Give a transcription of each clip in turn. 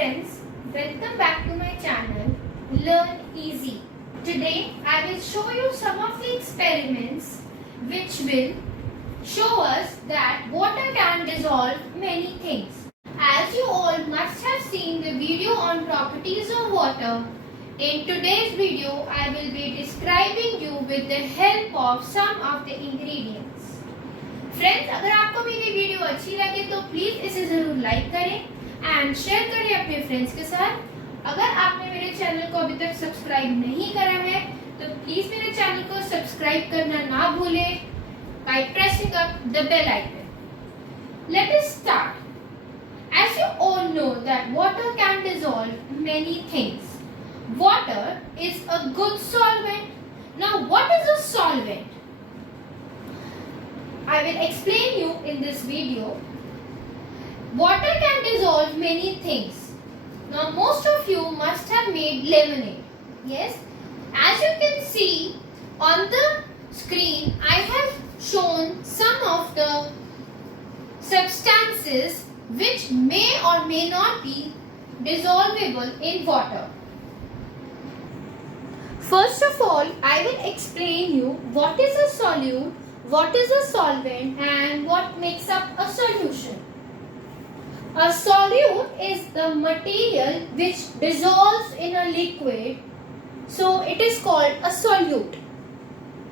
friends, welcome back to my channel Learn Easy. Today I will show you some of the experiments which will show us that water can dissolve many things. As you all must have seen the video on properties of water, in today's video I will be describing you with the help of some of the ingredients. Friends, अगर आपको मेरी video अच्छी लगे तो please इसे जरूर like करें and share करें अपने फ्रेंड्स के साथ। अगर आपने मेरे चैनल को अभी तक सब्सक्राइब नहीं करा है तो प्लीज मेरे चैनल को सब्सक्राइब करना ना भूलें by pressing up the bell icon. Let us start. As you all know that water can dissolve many things. Water is a good solvent. Now what is a solvent? I will explain you in this video. Water can dissolve many things. Now most of you must have made lemonade. Yes? As you can see on the screen, I have shown some of the substances which may or may not be dissolvable in water. First of all, I will explain you what is a solute, what is a solvent and what makes up a solution. A solute is the material which dissolves in a liquid, so it is called a solute.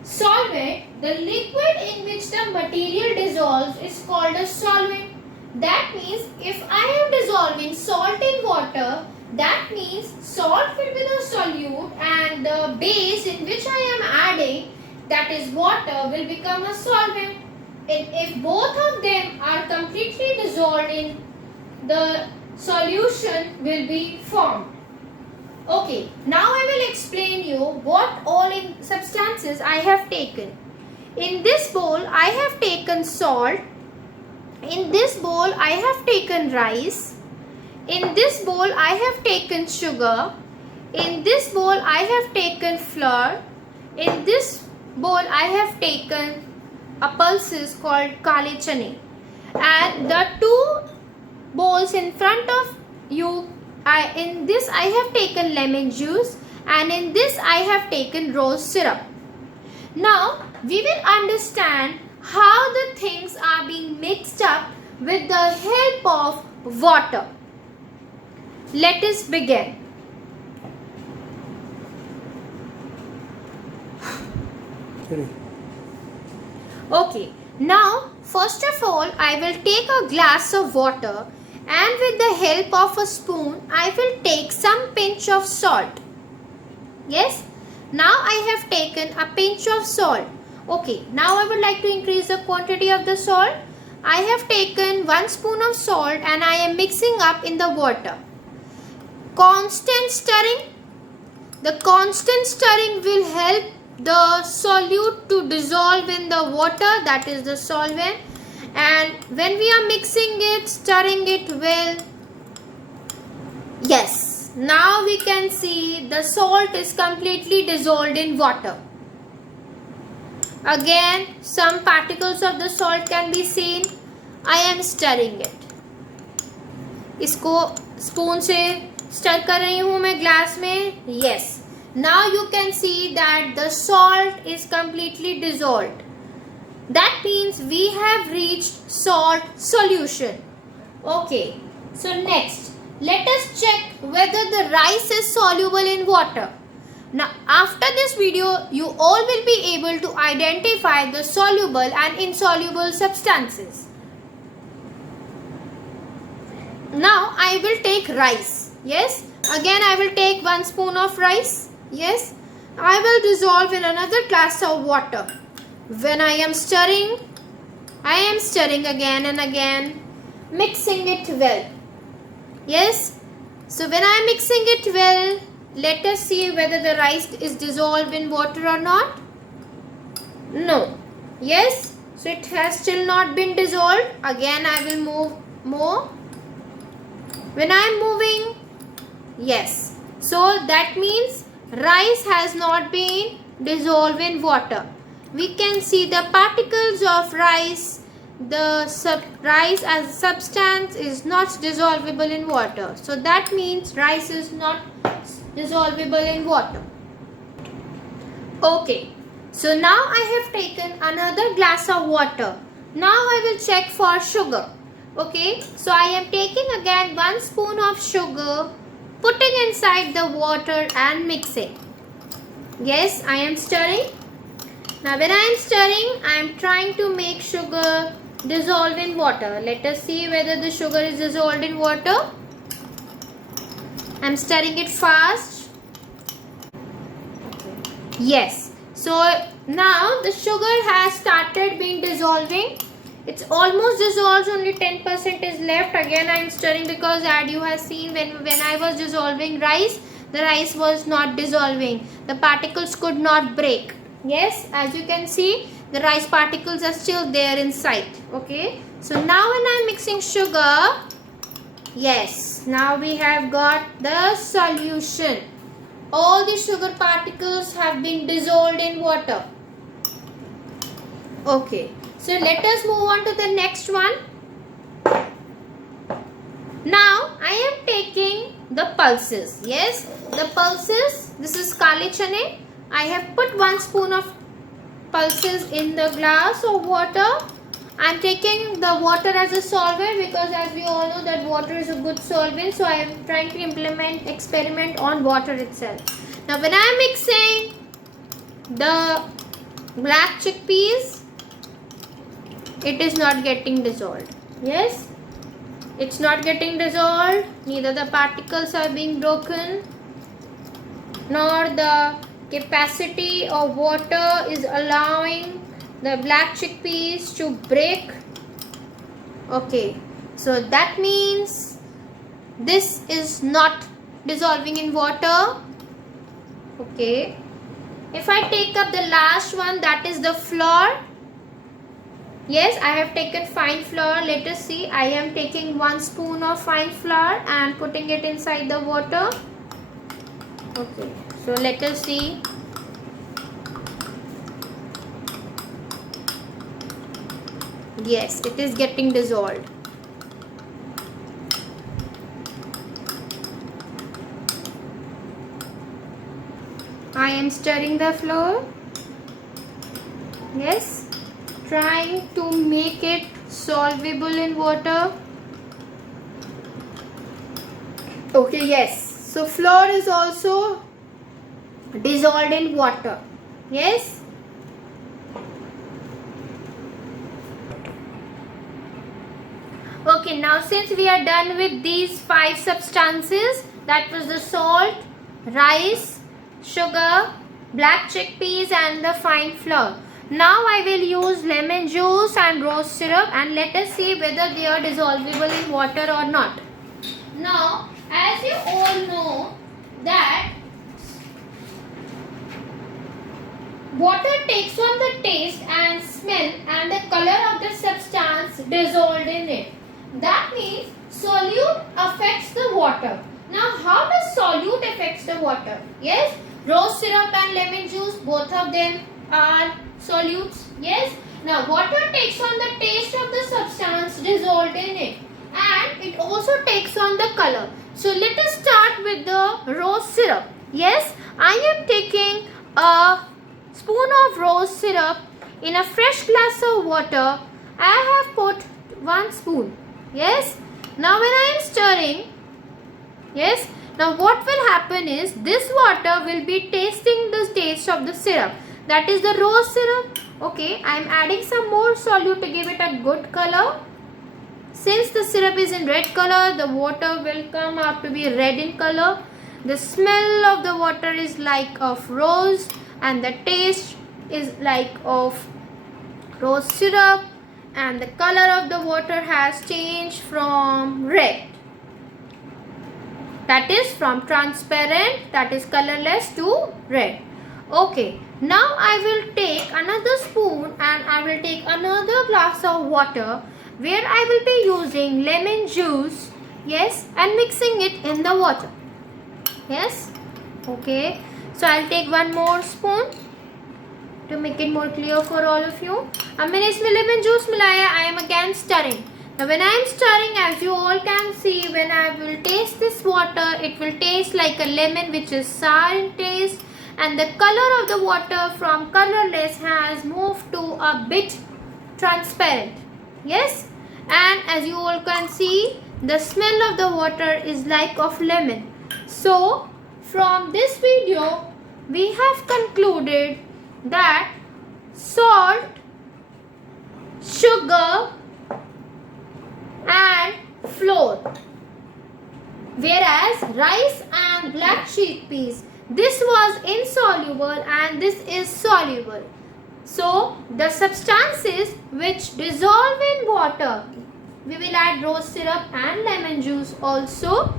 Solvent, the liquid in which the material dissolves, is called a solvent. That means if I am dissolving salt in water, that means salt will be the solute and the base in which I am adding, that is water, will become a solvent. If both of them are completely dissolved in, the solution will be formed. Okay, now I will explain you what all substances I have taken. In this bowl I have taken salt. In this bowl I have taken rice. In this bowl I have taken sugar. In this bowl I have taken flour. In this bowl I have taken a pulses called kale chane. And the two bowls in front of you, in this I have taken lemon juice and in this I have taken rose syrup. Now we will understand how the things are being mixed up with the help of water. Let us begin. Okay, now first of all I will take a glass of water and with the help of a spoon I will take some pinch of salt. Yes, now I have taken a pinch of salt. Okay, now I would like to increase the quantity of the salt. I have taken 1 spoon of salt and I am mixing up in the water. Constant stirring. The constant stirring will help the solute to dissolve in the water, that is the solvent. And when we are mixing it, stirring it well, yes, now we can see the salt is completely dissolved in water. Again, some particles of the salt can be seen. I am stirring it. इसको spoon से stir कर रही हूँ मैं glass में. Yes. Now you can see that the salt is completely dissolved. That means we have reached salt solution. Okay. So next, let us check whether the rice is soluble in water. Now after this video, you all will be able to identify the soluble and insoluble substances. Now I will take rice. Yes. Again I will take 1 spoon of rice. Yes. I will dissolve in another glass of water. When I am stirring again and again, mixing it well. Yes. So when I am mixing it well, let us see whether the rice is dissolved in water or not. No. Yes. So it has still not been dissolved. Again I will move more. When I am moving, yes. So that means rice has not been dissolved in water. We can see the particles of rice the rice as a substance is not dissolvable in water. So that means rice is not dissolvable in water. Okay, so now I have taken another glass of water. Now I will check for sugar. Okay, so I am taking again 1 spoon of sugar, putting inside the water and mixing. Yes, I am stirring. Now when I am stirring, I am trying to make sugar dissolve in water. Let us see whether the sugar is dissolved in water. I am stirring it fast. Yes, so now the sugar has started being dissolving. It's almost dissolved, only 10% is left. Again I am stirring because as you have seen when I was dissolving rice, the rice was not dissolving. The particles could not break. Yes, as you can see, the rice particles are still there inside. Okay, so now when I am mixing sugar, yes, now we have got the solution. All the sugar particles have been dissolved in water. Okay, so let us move on to the next one. Now I am taking the pulses. Yes, the pulses, this is kale chane. I have put 1 spoon of pulses in the glass of water. I am taking the water as a solvent because as we all know that water is a good solvent. So I am trying to experiment on water itself. Now when I am mixing the black chickpeas, it is not getting dissolved. Yes, it's not getting dissolved. Neither the particles are being broken, nor the capacity of water is allowing the black chickpeas to break. Okay, so that means this is not dissolving in water. Okay, if I take up the last one, that is the flour. Yes, I have taken fine flour. Let us see, I am taking 1 spoon of fine flour and putting it inside the water. Okay, so let us see. Yes, it is getting dissolved. I am stirring the flour. Yes, trying to make it solvable in water. Okay, yes. So flour is also dissolved in water. Yes. Okay, now since we are done with these 5 substances, that was the salt, rice, sugar, black chickpeas and the fine flour. Now I will use lemon juice and rose syrup and let us see whether they are dissolvable in water or not. Now, as you all know that water takes on the taste and smell and the color of the substance dissolved in it. That means solute affects the water. Now how does solute affects the water? Yes, rose syrup and lemon juice, both of them are solutes. Yes, now water takes on the taste of the substance dissolved in it and it also takes on the color. So let us start with the rose syrup. Yes, I am taking a spoon of rose syrup in a fresh glass of water. I have put 1 spoon. Yes, now when I am stirring, yes, now what will happen is this water will be tasting the taste of the syrup, that is the rose syrup. Okay, I am adding some more solute to give it a good color. Since the syrup is in red color, the water will come out to be red in color. The smell of the water is like of rose and the taste is like of rose syrup. And the color of the water has changed from red, that is from transparent, that is colorless, to red. Okay, now I will take another spoon and I will take another glass of water where I will be using lemon juice. Yes, and mixing it in the water. Yes, okay, so I'll take 1 more spoon. to make it more clear for all of you. अब मैंने इसमें lemon juice मिलाया. I am again stirring. Now when I am stirring, as you all can see, when I will taste this water, it will taste like a lemon which is sour in taste, and the color of the water from colorless has moved to a bit transparent. Yes, and as you all can see, the smell of the water is like of lemon. So from this video, we have concluded that salt, sugar and flour, whereas rice and black chickpeas, this was insoluble and this is soluble. So the substances which dissolve in water, we will add rose syrup and lemon juice also.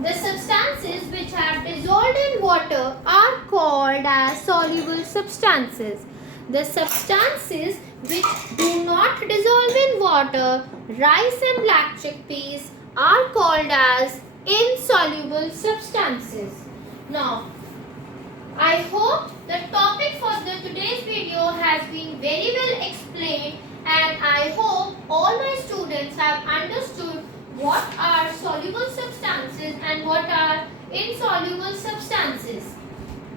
The substances which have dissolved in water are called as soluble substances. The substances which do not dissolve in water, rice and black chickpeas, are called as insoluble substances. Now, I hope the topic for today's video has been very well explained, and I hope all my students have understood what are soluble substances and what are insoluble substances.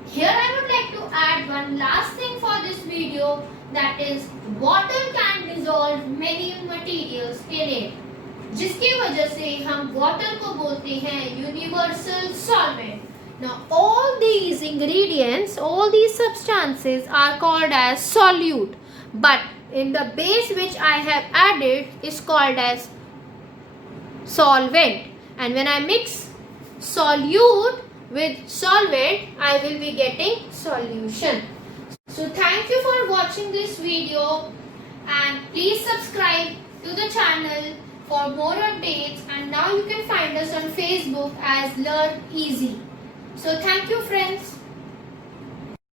Here I would like to add one last thing for this video, that is water can dissolve many materials in it, जिसकी वजह से हम water को बोलते हैं universal solvent. Now all these ingredients, all these substances are called as solute, but in the base which I have added is called as solvent, and when I mix solute with solvent, I will be getting solution. So thank you for watching this video, and please subscribe to the channel for more updates, and now you can find us on Facebook as Learn Easy. So thank you friends.